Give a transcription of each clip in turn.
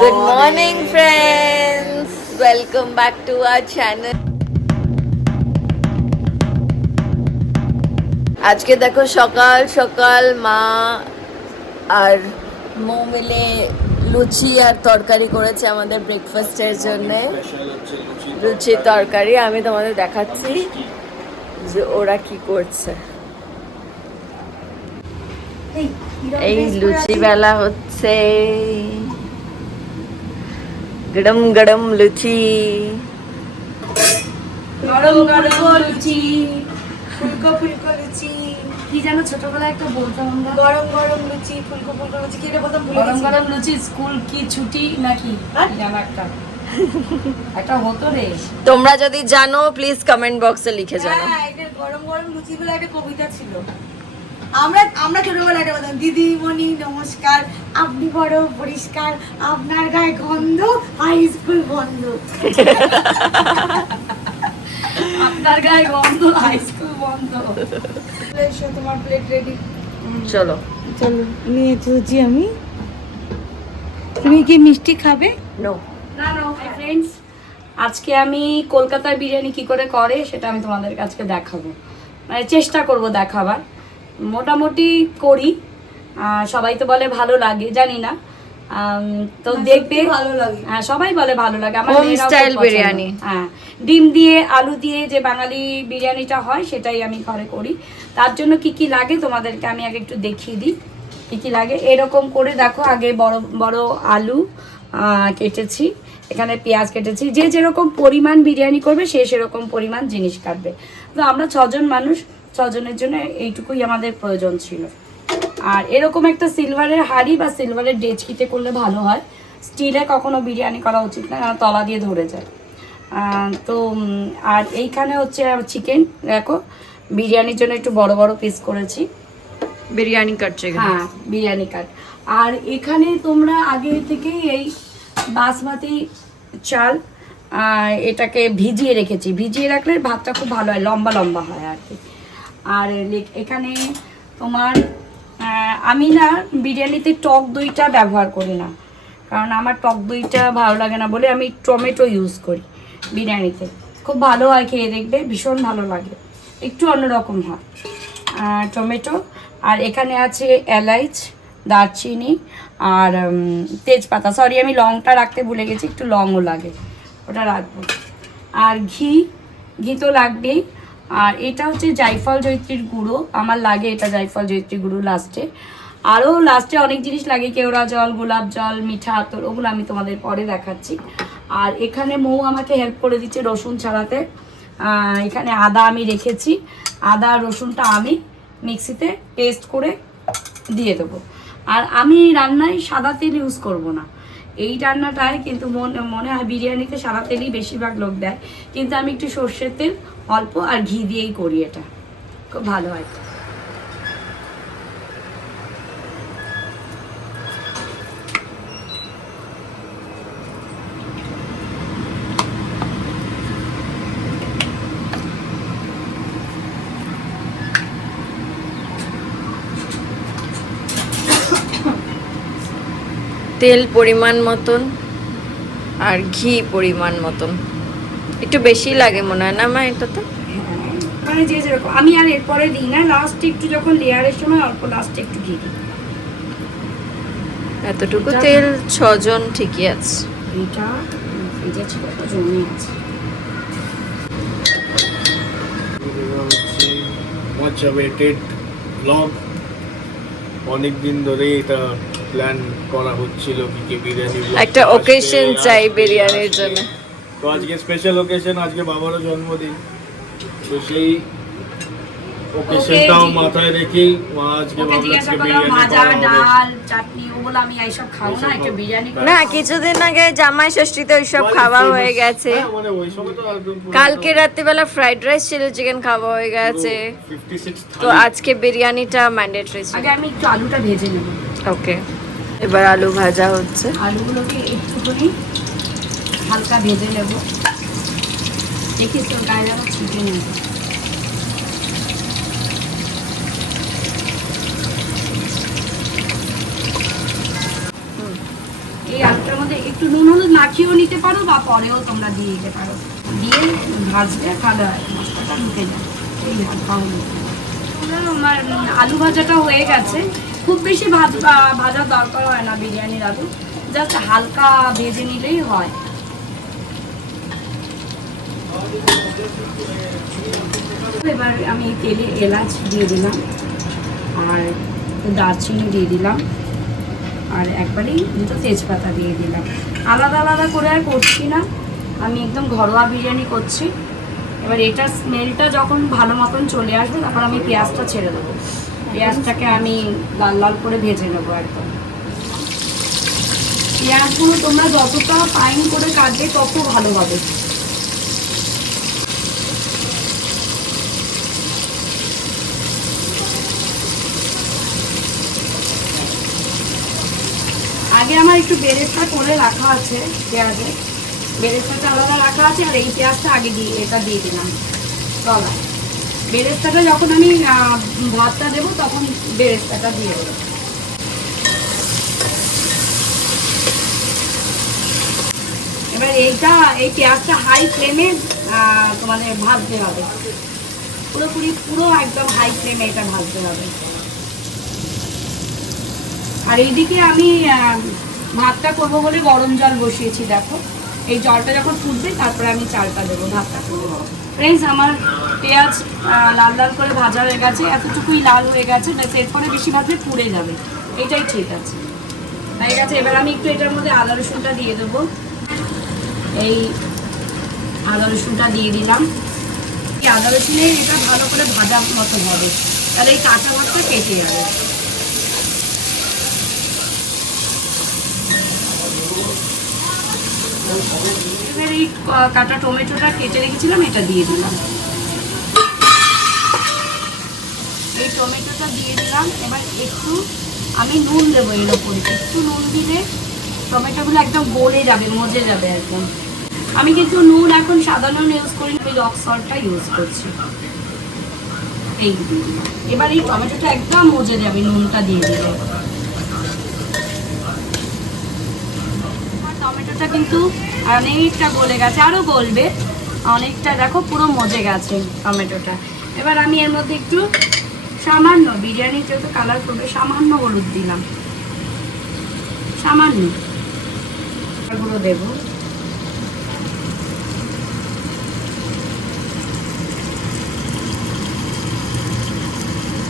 Good morning, friends. Welcome back to our channel. আজকে দেখো সকাল সকাল মা আর মৌ মিলে লুচি আর তরকারি করেছে আমাদের ব্রেকফাস্টের জন্য। লুচি তরকারি আমি তোমাদের দেখাচ্ছি যে ওরা কি করছে। এই লুচি বেলা হচ্ছে, গরম গরম লুচি, গরম গরম লুচি, ফুলকো ফুলকো লুচি। কি যেন ছোটবেলায় একটা বলতাম আমরা, গরম গরম লুচি, ফুলকো ফুলকো লুচি। কি রে বলতাম, গরম গরম লুচি। স্কুল কি ছুটি নাকি জানা একটা হতো রে। তোমরা যদি জানো প্লিজ কমেন্ট বক্সে লিখে জানাও। হ্যাঁ, এটা গরম গরম লুচি বলে একটা কবিতা ছিল। আমরা ছোটবেলায় এটা বলতাম, দিদিমণি নমস্কার, আপনি বড় পরিষ্কার, আপনার গায়ে গন্ধ, হাই স্কুল বন্ধ। আপনার গায়ে গন্ধ, হাই স্কুল বন্ধ। তোমার প্লেট রেডি। চলো চলো নিয়ে চলছি আমি। তুমি কি মিষ্টি খাবে? নো না না ফ্রেন্ডস, আজকে আমি কলকাতার বিরিয়ানি কি করে সেটা আমি তোমাদের আজকে দেখাবো, মানে চেষ্টা করব দেখাবার। মোটামুটি করি, সবাই তো বলে ভালো লাগে, জানি না, তো দেখবে ভালো লাগে। হ্যাঁ, সবাই বলে ভালো লাগে। আমার হোম স্টাইল বিরিয়ানি, হ্যাঁ, ডিম দিয়ে আলু দিয়ে যে বাঙালি বিরিয়ানিটা হয় সেটাই আমি ঘরে করি। তার জন্য কি কি লাগে তোমাদেরকে আমি আগে একটু দেখিয়ে দিই কি কি লাগে। এরকম করে দেখো, আগে বড় বড় আলু কেটেছি, এখানে পেঁয়াজ কেটেছি। যে যেরকম পরিমাণ বিরিয়ানি করবে সে সেরকম পরিমাণ জিনিস কাটবে। তো আমরা 6 জন মানুষ, 6 জনের জন্য এইটুকুই আমাদের প্রয়োজন ছিল। আর এরকম একটা সিলভারের হাঁড়ি বা সিলভারের ডেচকিতে করলে ভালো হয়। স্টিলে কখনো বিরিয়ানি করা উচিত না, কারণ তলা দিয়ে ধরে যায়। তো আর এইখানে হচ্ছে চিকেন, দেখো বিরিয়ানির জন্য একটু বড় বড় পিস করেছি। বিরিয়ানি কাট চিকেন, হ্যাঁ বিরিয়ানি কাট। আর এখানে তোমরা আগে থেকেই এই বাসমতি চাল এটাকে ভিজিয়ে রেখেছি। ভিজিয়ে রাখলে ভাতটা খুব ভালো হয়, লম্বা লম্বা হয় আর কি। আর এখানে তোমার আমি না বিরিয়ানিতে টক দইটা ব্যবহার করি না, কারণ আমার টক দইটা ভালো লাগে না বলে আমি টমেটো ইউজ করি বিরিয়ানিতে। খুব ভালো হয়, খেয়ে দেখবে, ভীষণ ভালো লাগে, একটু অন্যরকম হয় টমেটো। আর এখানে আছে এলাচ, দারচিনি আর তেজপাতা। সরি, আমি লংটা রাখতে ভুলে গেছি, একটু লংও লাগে, ওটা রাখবো। আর ঘি তো লাগবেই। আর এটা হচ্ছে জায়ফল জয়িত্রীর গুঁড়ো, আমার লাগে এটা জায়ফল জয়িত্রী গুঁড়ো লাস্টে। আরও লাস্টে অনেক জিনিস লাগে, কেওড়া জল, গোলাপ জল, মিঠা আতর, ওগুলো আমি তোমাদের পরে দেখাচ্ছি। আর এখানে মৌ আমাকে হেল্প করে দিচ্ছে রসুন ছাড়াতে। এখানে আদা আমি রেখেছি, আদা রসুনটা আমি মিক্সিতে পেস্ট করে দিয়ে দেবো। আর আমি রান্নায় সাদা তেল ইউজ করব না এই রান্নাটায়, কিন্তু মনে হয় বিরিয়ানিতে সাদা তেলই বেশিরভাগ লোক দেয়, কিন্তু আমি একটু সর্ষের তেল অল্প আর ঘি দিয়েই করি, এটা খুব ভালো হয়। তেল পরিমাণ মতন আর ঘি পরিমাণ মতন, একটু বেশি লাগে মনে হয় না মা এটাতে? মানে যে যেরকম, আমি আর এরপরে দিই না, লাস্টে একটু যখন লেয়ারের সময় অল্প লাস্টে একটু ঘি দিই। এতটুকু তেল 6 জন ঠিকই আছে। এটা ফ্রিজে ছিল তো জমে আছে। মাচ অ্যাওয়েটেড ব্লগ, অনেকদিন ধরে এটা প্ল্যান করা হচ্ছিল কি বিরিয়ানি একটা ওকেশন চাই বিরিয়ানির জন্য। তো আজকে স্পেশাল ওকেশন, আজকে বাবারও জন্মদিন, তো সেই ওকেশনটাও মাথায় রেখেই মা আজকে ভাবলো আজকে বিরিয়ানি ভাজা, ডাল, চাটনি, ওগুলো আমি এইসব খাও না, একটু বিরিয়ানি না, কিছুদিন আগে জামাই ষষ্ঠীতে ওইসব খাওয়া হয়ে গেছে। মানে ওই সময় তো একদম কালকে রাত্রিবেলা ফ্রাইড রাইস, চিলি চিকেন খাওয়া হয়ে গেছে, 56 তো আজকে বিরিয়ানিটা ম্যান্ডেটরি ছিল। আগে আমি একটু আলুটা ভেজে নেব। ওকে, এবার আলু ভাজা হচ্ছে। আলুগুলোকে একটুখানি হালকা ভেজে নেব, দেখিস তোর গায়ে যেন ছিটে নেব। এই আলুটার মধ্যে মধ্যে একটু নুন হলুদ মাখিয়েও নিতে পারো বা পরেও তোমরা দিয়ে দিতে পারো, দিয়ে ভাজলে ভালো হয়, মশলাটা ঢুকে যায়। এই হালকা হলুদ আমার আলু ভাজাটা হয়ে গেছে। খুব বেশি ভাজার দরকার হয় না বিরিয়ানির আলু, জাস্ট হালকা ভেজে নিলেই হয়। এবার আমি তেলে এলাচ দিয়ে দিলাম আর দারচিনি দিয়ে দিলাম আর একবারেই দুটো তেজপাতা দিয়ে দিলাম। আলাদা আলাদা করে আর করছি না, আমি একদম ঘরোয়া বিরিয়ানি করছি। এবার এটার স্মেলটা যখন ভালো মতন চলে আসবে তারপর আমি পেঁয়াজটা ছেড়ে দেবো। পেঁয়াজটাকে আমি লাল লাল করে ভেজে নেবো একদম। পেঁয়াজগুলো তোমরা যতটা ফাইন করে কাটবে তত ভালো হবে। আগে আমার একটু বেরেস্তা করে রাখা আছে, পেঁয়াজে বেরেস্তাটা আলাদা রাখা আছে, আর এই পেঁয়াজটা আগে দিয়ে এটা দিয়ে দিলাম তলায়। বেরেস্তাটা যখন আমি ভাতটা দেবো তখন বেরেস্তাটা দিয়ে দেবো। এবার এই পেঁয়াজটা হাই ফ্লেমে তোমাদের ভাজতে হবে, পুরো একদম হাই ফ্লেমে এটা ভাজতে হবে। আর এইদিকে আমি ভাতটা করবো বলে গরম জল বসিয়েছি, দেখো এই জলটা যখন ফুটবে তারপরে আমি চালটা দেবো, ভাতটা করবো। ফ্রেন্ডস, আমার পেঁয়াজ লাল লাল করে ভাজা হয়ে গেছে, এতটুকুই লাল হয়ে গেছে, এরপরে বেশি ভাজলে পুড়ে যাবে, এটাই ঠিক আছে হয়ে গেছে। এবার আমি একটু এটার মধ্যে আদা রসুনটা দিয়ে দেবো। এই আদা রসুনটা দিয়ে দিলাম। এই আদা রসুনে এটা ভালো করে ভাজা মতো হবে, তাহলে এই কাঁচা ভাতটা কেটে যাবে। এবার এই কাটা টমেটোটা কেটে রেখেছিলাম, এটা দিয়ে দিলাম। এই টমেটোটা দিয়ে দিলাম। এবার একটু আমি নুন দেবো এর উপরে, একটু নুন দিলে টমেটোগুলো একদম গলে যাবে, মজে যাবে একদম। আমি কিন্তু নুন এখন সাদা নুন ইউজ করি, আমি রক সল্টটা ইউজ করছি। এই এবার এই টমেটোটা একদম মজে যাবে নুনটা দিয়ে দিলে। টমেটোটা কিন্তু অনেকটা গলে গেছে, আরও গলবে অনেকটা, দেখো পুরো মজে গেছে টমেটোটা। এবার আমি এর মধ্যে একটু সামান্য, বিরিয়ানি যেহেতু কালার করবে, সামান্য হলুদ দিলাম, সামান্য গুঁড়ো দেবো।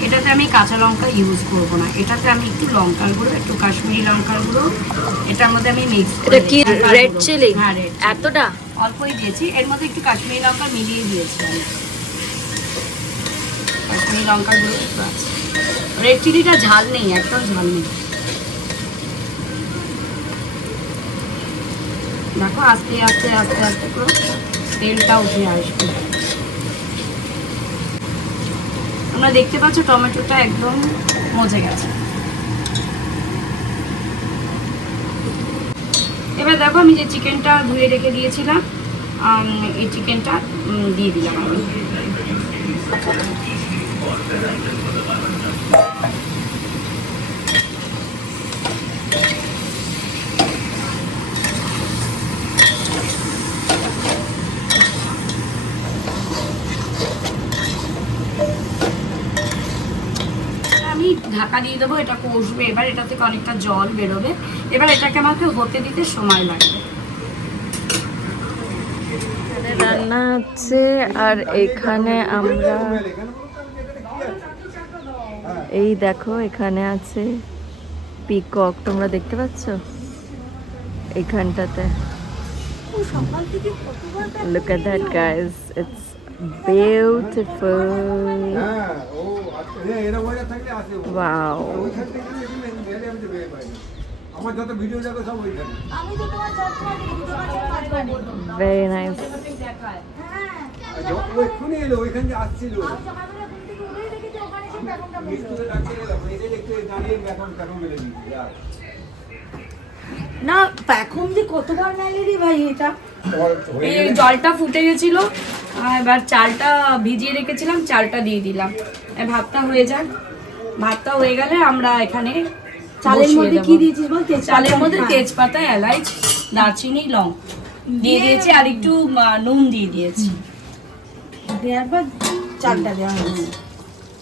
এটাতে আমি কাঁচা লঙ্কা ইউজ করবো না, এটাতে আমি একটু লঙ্কার গুঁড়ো, একটু কাশ্মীরি লঙ্কার গুঁড়ো এটার মধ্যে আমি মিক্স করে, এটা কি রেড চিলি? হ্যাঁ, রেড এতটা অল্পই দিয়েছি, এর মধ্যে একটু কাশ্মীরি লঙ্কা মিলিয়ে দিয়েছি আমি, কাশ্মীরি লঙ্কার গুঁড়ো একটু আছে। রেড চিলিটা ঝাল নেই, একদম ঝাল নেই। দেখো আস্তে আস্তে আস্তে আস্তে করে তেলটা উঠে আসবে। তোমরা দেখতে পাচ্ছ টমেটোটা একদম মজে গেছে। এবার দেখো আমি যে চিকেনটা ধুয়ে রেখে দিয়েছিলাম, এই চিকেনটা দিয়ে দিলাম আমি। আমি ঢাকা দিয়ে দেবো, এটা কষবে। এবার এটা থেকে অনেকটা জল বেরোবে। এবার এটাকে আমাকে হতে দিতে সময় লাগবে। রান্না হচ্ছে আর এখানে আমরা এই দেখো এখানে আছে পিকক, তোমরা দেখতে পাচ্ছ এখানটাতে। Look at that guys, it's beautiful. Wow. Very nice. না এখন যে কতবার নাইলে রে ভাই, এটা এই জলটা ফুটে গেছিল, এবার চালটা ভিজিয়ে রেখেছিলাম, চালটা দিয়ে দিলাম। ভাতটা হয়ে যাক, ভাতটা হয়ে গেলে আমরা এখানে চালের মধ্যে কি দিয়েছিস বল? চালের মধ্যে তেজপাতা, এলাচ দারচিনি লং দিয়ে দিয়েছি আর একটু নুন দিয়ে দিয়েছি। দেওয়ার পর চালটা দেওয়া হয়েছে।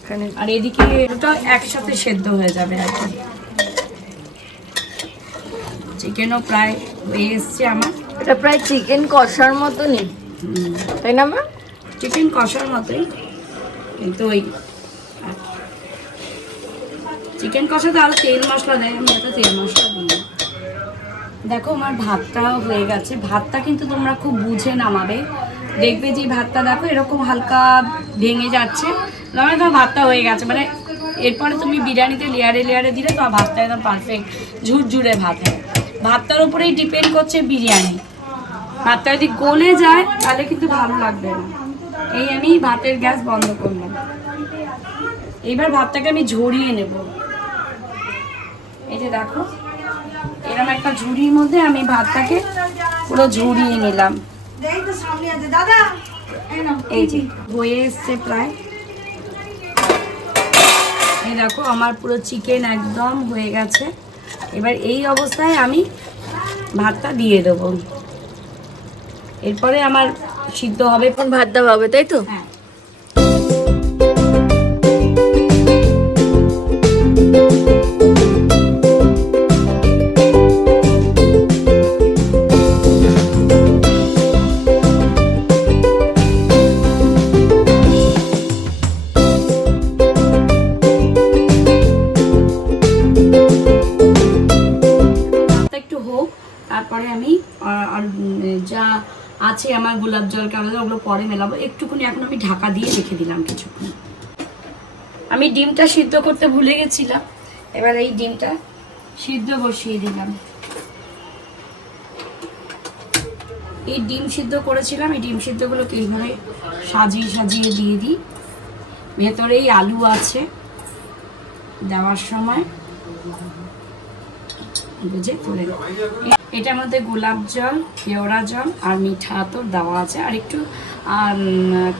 এখানে আর এদিকে ওটা একসাথে সেদ্ধ হয়ে যাবে আর কি। চিকেনও প্রায় হয়ে এসছে আমার। এটা প্রায় চিকেন কষার মতনই, তাই না মা? চিকেন কষার মতোই, কিন্তু ওই চিকেন কষাতে আরো তেল মশলা দেয়, আমি এত তেল মশলা দিই না। দেখো আমার ভাতটাও হয়ে গেছে। ভাতটা কিন্তু তোমরা খুব বুঝে নামাবে, দেখবে যে ভাতটা দেখো এরকম হালকা ভেঙে যাচ্ছে, মানে তোমার ভাতটা হয়ে গেছে। মানে এরপরে তুমি বিরিয়ানিতে লেয়ারে লেয়ারে দিলে তোমার ভাতটা একদম পারফেক্ট ঝুরঝুরে ভাত হয়। ভাতটার উপরেই ডিপেন্ড করছে বিরিয়ানি। ভাতটা যদি গলে যায় তাহলে কিন্তু ভালো লাগবে না। এই আমি ভাতের গ্যাস বন্ধ করলাম। এইবার ভাতটাকে আমি ঝরিয়ে নেব। এই যে দেখো এরকম একটা ঝুড়ির মধ্যে আমি ভাতটাকে পুরো ঝরিয়ে নিলাম। এই যে হয়ে এসছে প্রায়। এই দেখো আমার পুরো চিকেন একদম হয়ে গেছে। এবার এই অবস্থায় আমি ভাতটা দিয়ে দেবো। এরপরে আমার সিদ্ধ হবে। এখন ভাত দেওয়া হবে, তাই তো? হ্যাঁ। একটু হোক, তারপরে আমি আর যা আছে আমার গোলাপ জল কাগজ ওগুলো পরে মেলাবো। একটুখানি এখন আমি ঢাকা দিয়ে রেখে দিলাম কিছুক্ষণ। আমি ডিমটা সিদ্ধ করতে ভুলে গেছিলাম, এবার এই ডিমটা সিদ্ধ বসিয়ে দিলাম। এই ডিম সিদ্ধ করেছিলাম, এই ডিম সিদ্ধগুলোকে এইভাবে সাজিয়ে সাজিয়ে দিয়ে দিই। ভেতরেই আলু আছে, দেওয়ার সময় বুঝে তুলে দেবো। এটার মধ্যে গোলাপ জল, কেওড়া জল আর মিঠা আতর দেওয়া আছে, আর একটু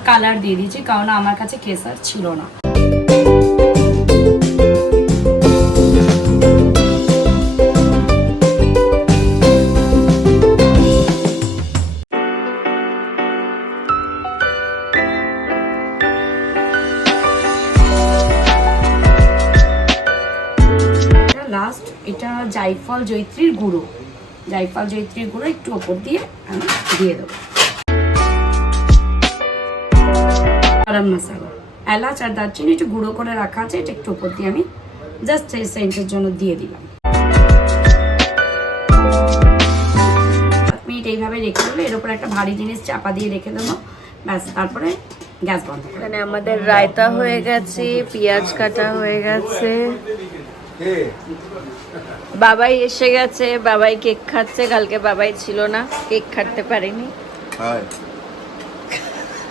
কালার দিয়ে দিয়েছি কারণ আমার কাছে কেসার ছিল না। লাস্ট এটা জায়ফল জয়িত্রীর গুঁড়ো, জায়ফল জয়িত্রীর গুঁড়ো একটু ওপর দিয়ে আমি দিয়ে দেবো। গরম মশলা, এলাচ আর দারচিনি একটু গুঁড়ো করে রাখা আছে, এটা একটু ওপর দিয়ে আমি জাস্ট এই সেন্টের জন্য দিয়ে দিলাম। 7 মিনিট এইভাবে রেখে দেবো। এর উপর একটা ভারী জিনিস চাপা দিয়ে রেখে দেবো, ব্যাস। তারপরে গ্যাস বন্ধ করে এখানে আমাদের রায়তা হয়ে গেছে, পেঁয়াজ কাটা হয়ে গেছে, বাবাই এসে গেছে, বাবাই কেক খাচ্ছে। কালকে বাবাই ছিল না, কেক কাটতে পারেনি।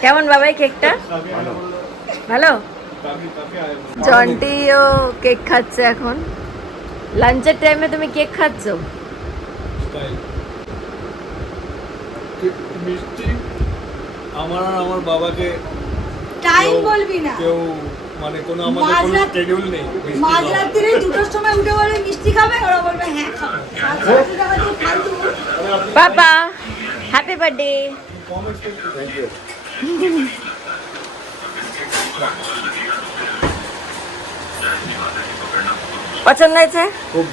কেমন বাবাই কেকটা? ভালো। জন্টিও কেক খাচ্ছে এখন। লাঞ্চের টাইমে তুমি কেক খাচ্ছ? মিষ্টি আমার আর আমার বাবাকে টাইম বলবি না। কেউ মানে কোনো আমাদের কোনো শিডিউল নেই। মাঝরাত্রিরে 2টার সময় উঠে বলে মিষ্টি খাবে, ওরা বলবে হ্যাঁ খাও। 7:30 টাকা দিয়ে ফালতু। বাবা হ্যাপি বার্থডে। Thank you. পছন্দ হয়েছে? খুব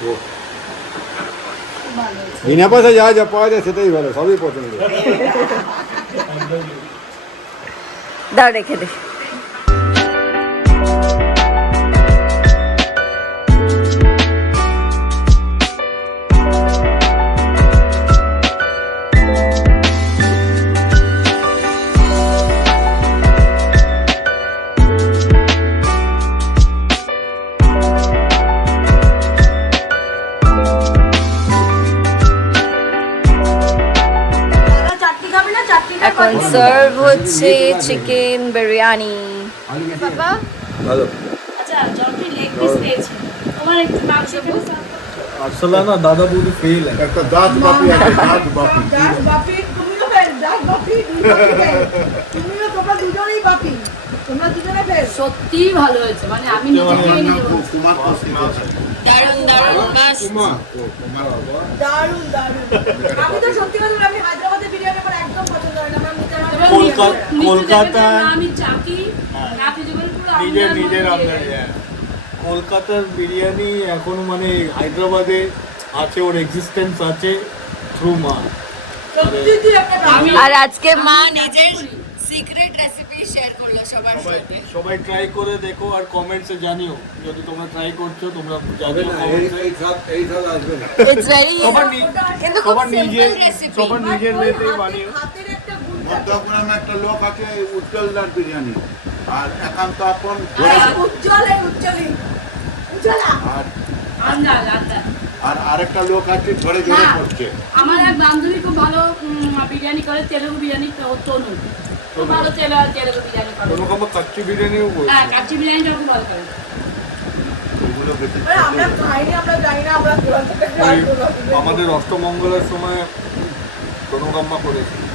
বিনা পয়সা যা যা পাওয়া যায় সেটাই ভালো, সবই পছন্দ। দাও রেখে দে। এখন সার্ভ হচ্ছে চিকেন বিরিয়ানি। বাবা ভালো। আচ্ছা জলটি লেগ পিস পেয়েছে, তোমার একটু মাংস দেবো। আসলে না দাদা বৌদি ফেল একটা দাঁত বাপি আছে, দাঁত বাপি। দাস বাপি, তুমিও ফেল। দাস বাপি, তুমিও ফেল। তুমিও, তোমরা দুজনেই বাপি। তোমরা দুজনে ফেল। সত্যিই ভালো হয়েছে, মানে আমি নিজে খেয়ে নিয়ে যাবো। তোমার কষ্ট আছে। দারুণ দারুণ মাস্ট। উমা ও তোমার বাবা দারুণ দারুণ। আমি তো সত্যি কথা বলি, আমি হায়দ্রাবাদের বিরিয়ানি আমার একদম পছন্দ হয় না, আমার নিজের হাতে এবার কলকাতা- নিচে কলকাতায়- দেখবেন আমি চাকি না ফিজিবল পুরো নিজের আমদানি। হ্যাঁ। কলকাতার বিরিয়ানি এখনো মানে হায়দ্রাবাদে আছে, ওর এক্সিস্টেন্স আছে থ্রু মা। সত্যি একটা আমি আর আজকে মা নিজের সিক্রেট রেসিপি শেয়ার করলো সবার সাথে। সবাই ট্রাই করে দেখো আর কমেন্টসে জানিও যদি তোমরা ট্রাই করছো, তোমরা হবে জানিও না, কমেন্টসে। এই সব আসবে না। ইটস ভেরি কিন্তু খুব সবার নিজের সিম্পল রেসিপি। সবার নিজের ওয়েতে বানিও। হাতের একটা গুণ থাকে। মধ্যগ্রামে একটা লোক আছে উজ্জ্বলদার বিরিয়ানি, আর একান্ত আপন উজ্জ্বলে উজ্জ্বলা আর আন্দাজ আর আরেকটা লোক আছে ধরে ধরে হ্যাঁ। করছে। আমার এক বান্ধবী খুব ভালো বিরিয়ানি করে, তেলেগু বিরিয়ানি, তনু খুব ভালো তেলেগু বিরিয়ানি করে। কোনো কোনো কাচ্চি বিরিয়ানিও বলছে। হ্যাঁ, কাচ্চি বিরিয়ানিটা খুব ভালো করে। এগুলো বেশি মানে আমরা খাইনি, আমরা জানি না, আমরা কোথা থেকে try ওই করলাম। আমাদের অষ্টমঙ্গলের সময় তনুকাম্মা করেছে।